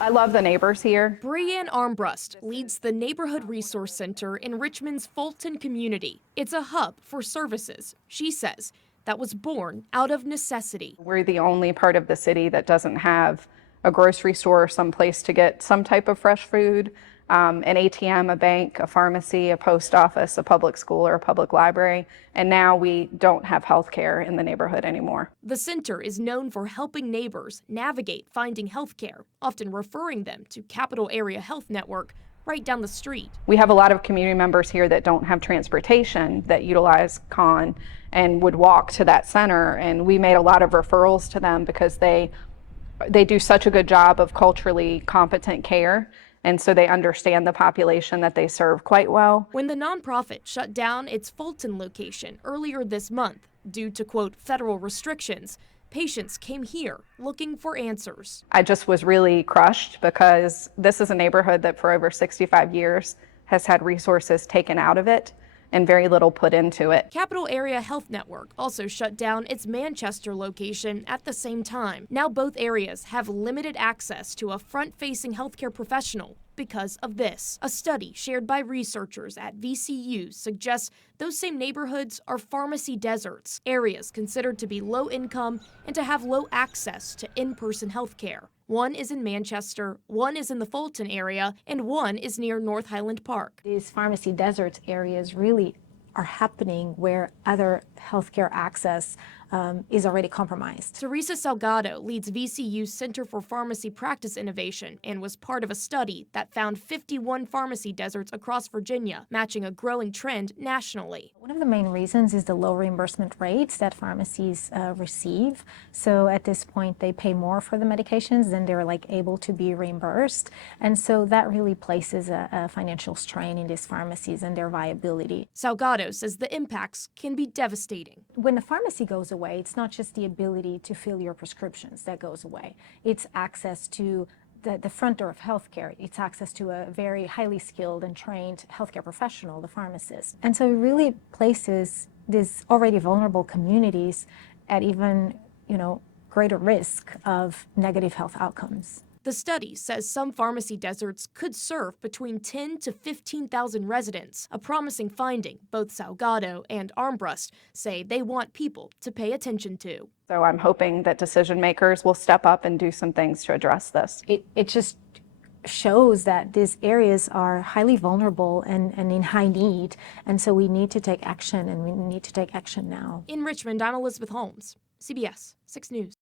I love the neighbors here. Brianne Armbrust leads the Neighborhood Resource Center in Richmond's Fulton community. It's a hub for services, she says, that was born out of necessity. We're the only part of the city that doesn't have a grocery store, some place to get some type of fresh food, an ATM, a bank, a pharmacy, a post office, a public school, or a public library. And now we don't have health care in the neighborhood anymore. The center is known for helping neighbors navigate finding health care, often referring them to Capital Area Health Network right down the street. We have a lot of community members here that don't have transportation that utilize CON and would walk to that center. And we made a lot of referrals to them because they do such a good job of culturally competent care. And so they understand the population that they serve quite well. When the nonprofit shut down its Fulton location earlier this month due to, quote, federal restrictions, patients came here looking for answers. I just was really crushed because this is a neighborhood that for over 65 years has had resources taken out of it and very little put into it. Capital Area Health Network also shut down its Manchester location at the same time. Now both areas have limited access to a front-facing healthcare professional because of this. A study shared by researchers at VCU suggests those same neighborhoods are pharmacy deserts, areas considered to be low income and to have low access to in-person healthcare. One is in Manchester, one is in the Fulton area, and one is near North Highland Park. These pharmacy deserts areas really are happening where other healthcare access is already compromised. Teresa Salgado leads VCU's Center for Pharmacy Practice Innovation and was part of a study that found 51 pharmacy deserts across Virginia, matching a growing trend nationally. One of the main reasons is the low reimbursement rates that pharmacies receive. So at this point, they pay more for the medications than they're able to be reimbursed. And so that really places a financial strain in these pharmacies and their viability. Salgado says the impacts can be devastating. When the pharmacy goes away, it's not just the ability to fill your prescriptions that goes away. It's access to the front door of healthcare. It's access to a very highly skilled and trained healthcare professional, the pharmacist. And so it really places these already vulnerable communities at even, greater risk of negative health outcomes. The study says some pharmacy deserts could serve between 10 to 15,000 residents, a promising finding both Salgado and Armbrust say they want people to pay attention to. So I'm hoping that decision makers will step up and do some things to address this. It just shows that these areas are highly vulnerable and in high need, and so we need to take action, and we need to take action now. In Richmond, I'm Elizabeth Holmes, CBS 6 News.